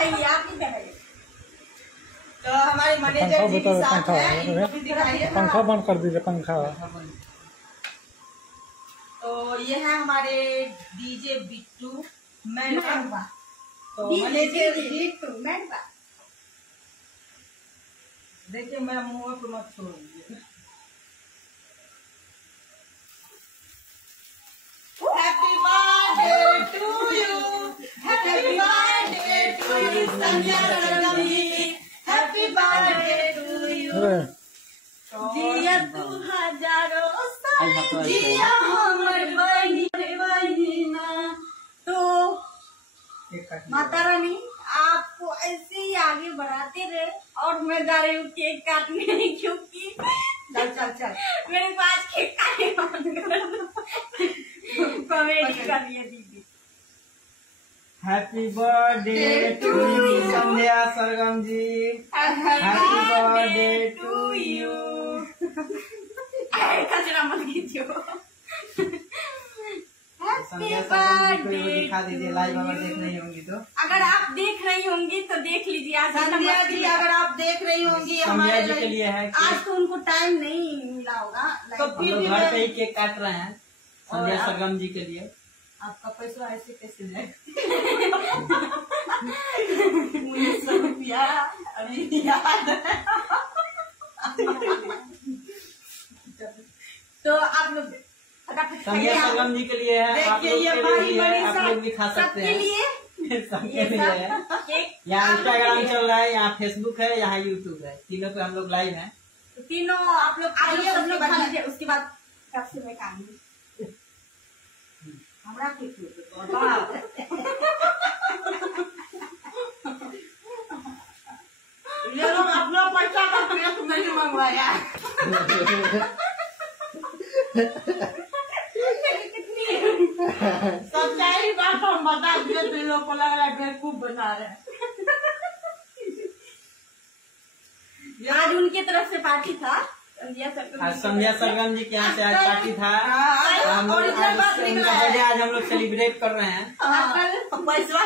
दिखाइए, आप ही दिखाइए। तो हमारे मैनेजर जी के साथ है, इनको भी दिखाइए। पंखा बंद कर दीजिए, पंखा। तो ये है हमारे डीजे बिट्टू मैनवा। तो मैनेजर बिट्टू मैनवा, देखिए मेरा मुंह को मत छोड़िए। Happy birthday to you, happy birthday to you Sandhya Sargam ji, happy birthday to you. जिया 2000 साल जिया हमर बहिना। तो माता रानी आपको ऐसे ही आगे बढ़ाते रहे, और मैं जा रही हूँ केक काटने, क्योंकि चल मेरे पास केक काटने कॉमेडी कर रही है दीदी। Happy birthday to you Sandhya Sargam ji, happy birthday to you. कचरा मत खींचो। संध्या सरगम जी को भी दिखा दीजिए, लाइव अगर देख रही होंगी तो। अगर आप देख रही होंगी तो देख लीजिए। आज संध्या जी अगर आप देख रही होंगी, संध्या जी के लिए है आज तो उनको टाइम नहीं मिला होगा, तो हम लोग घर पे ही केक काट रहे हैं संध्या सरगम जी के लिए। आपका पैसा ऐसे कैसे है? 1900 रुपया अभी याद है। तो आप लोग संध्या सरगम जी के लिए है, आप लोग के लिए है, आप लोग भी खा सकते हैं। सबके लिए है। यहाँ इंस्टाग्राम चल रहा है, यहाँ फेसबुक है, यहाँ यूट्यूब है, तीनों पे हम लोग लाइव हैं। तो तीनों आप लोग सब लोग खा लीजिए, उसके बाद कब से मैं खा लूँ। हमरा ये लोग अपना पैसा का प्रेस नहीं मंगवाया। सच्चाई बात हम बता दिए, तो लोग को लग रहा है बेवकूफ बना रहे हैं। आज उनकी तरफ से पार्टी था, संध्या सरगम जी के यहाँ से आज पार्टी था। हम लोग आज हम लोग सेलिब्रेट कर रहे हैं। पैसा